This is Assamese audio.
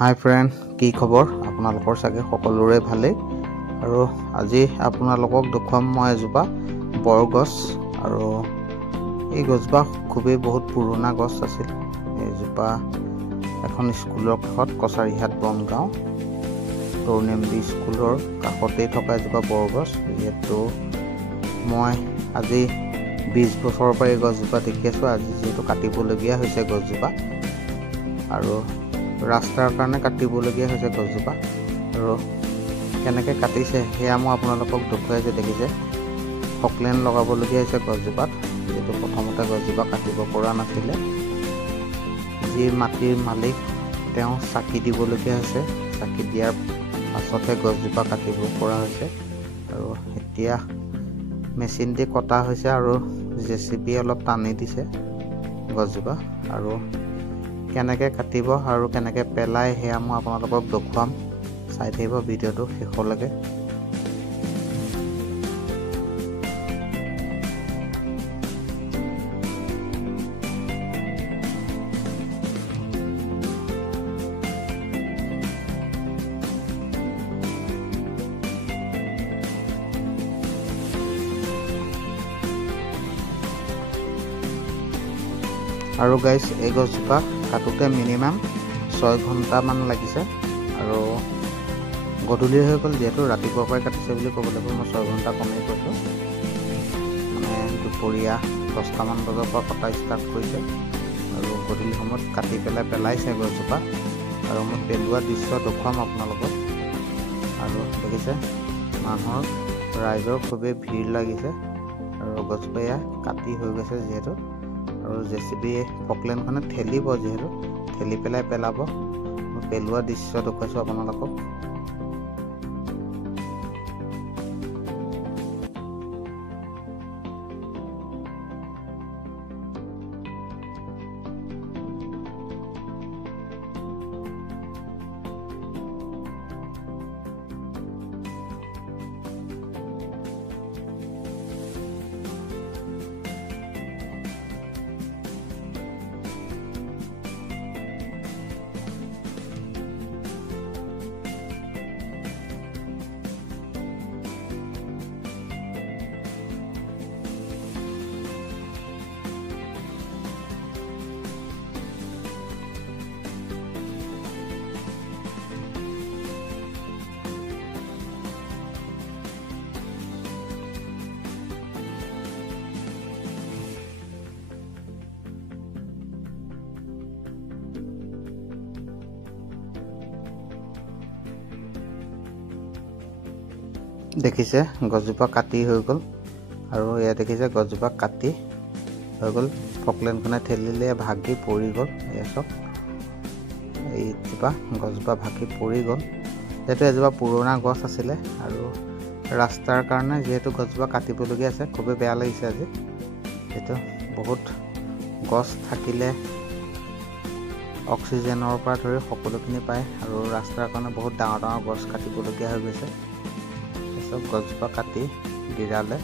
হাই ফ্ৰেণ্ড, কি খবৰ? আপোনালোকৰ চাগে সকলোৰে ভালেই। আৰু আজি আপোনালোকক দেখুৱাম মই এজোপা বৰগছ। আৰু এই গছজোপা খুবেই বহুত পুৰণা গছ আছিল। এইজোপা এখন স্কুলৰ কাষত কছাৰীহাট বনগাঁও তৰুণেম্বী স্কুলৰ কাষতেই থকা এজোপা বৰগছ। যিহেতু মই আজি 20 বছৰৰ পৰা এই গছজোপা দেখি আছোঁ। আজি যিহেতু কাটিবলগীয়া হৈছে গছজোপা, আৰু ৰাস্তাৰ কাৰণে কাটিবলগীয়া হৈছে গছজোপা। আৰু কেনেকৈ কাটিছে সেয়া মই আপোনালোকক দেখুৱাই যে দেখিছে হকলেন লগাবলগীয়া হৈছে গছজোপাত। যিহেতু প্ৰথমতে গছজোপা কাটিব পৰা নাছিলে, যি মাটিৰ মালিক তেওঁ চাকি দিবলগীয়া হৈছে। চাকি দিয়াৰ পাছতহে গছজোপা কাটিব পৰা হৈছে। আৰু এতিয়া মেচিন দি কটা হৈছে, আৰু JCB অলপ টানি দিছে গছজোপা। আৰু কেনেকৈ কাটিব আৰু কেনেকৈ পেলাই সেয়া মই আপোনালোকক দেখুৱাম। চাই থাকিব ভিডিঅ'টো শেষলৈকে। আৰু গাইজ, এই গছজোপা কাটোতে মিনিমাম 6 ঘণ্টামান লাগিছে। আৰু গধূলি হৈ গ'ল, যিহেতু ৰাতিপুৱাৰ পৰাই কাটিছে বুলি ক'ব লাগিব। মই 6 ঘণ্টা কমেই কৈছোঁ, মানে দুপৰীয়া 10টামান বজাৰ পৰা কটা ষ্টাৰ্ট কৰিছে। আৰু গধূলি সময়ত কাটি পেলাইছে গছজোপা। আৰু মই পেলোৱা দৃশ্য দেখুৱাম আপোনালোকক। আৰু দেখিছে মানুহৰ ৰাইজৰ খুবেই ভিৰ লাগিছে। আৰু গছজোপা এয়া কাটি হৈ গৈছে যিহেতু। আৰু JCB ফকলেনখনে ঠেলিব, যিহেতু ঠেলি পেলাব। মই পেলোৱা দৃশ্য দেখুৱাইছোঁ আপোনালোকক। দেখিছে গছজোপা কাটি হৈ গ'ল। আৰু এয়া দেখিছে গছজোপা কাটি হৈ গ'ল। ফকলেনখনে ঠেলিলে ভাগি পৰি গ'ল। এয়া চব এইজোপা গছজোপা ভাগি পৰি গ'ল। যিহেতু এজোপা পুৰণা গছ আছিলে, আৰু ৰাস্তাৰ কাৰণে যিহেতু গছজোপা কাটিবলগীয়া আছে। খুবেই বেয়া লাগিছে আজি। যিহেতু বহুত গছ থাকিলে অক্সিজেনৰ পৰা ধৰি সকলোখিনি পায়, আৰু ৰাস্তাৰ কাৰণে বহুত ডাঙৰ ডাঙৰ গছ কাটিবলগীয়া হৈ গৈছে। চব গছজোপা কাটি গিৰালে।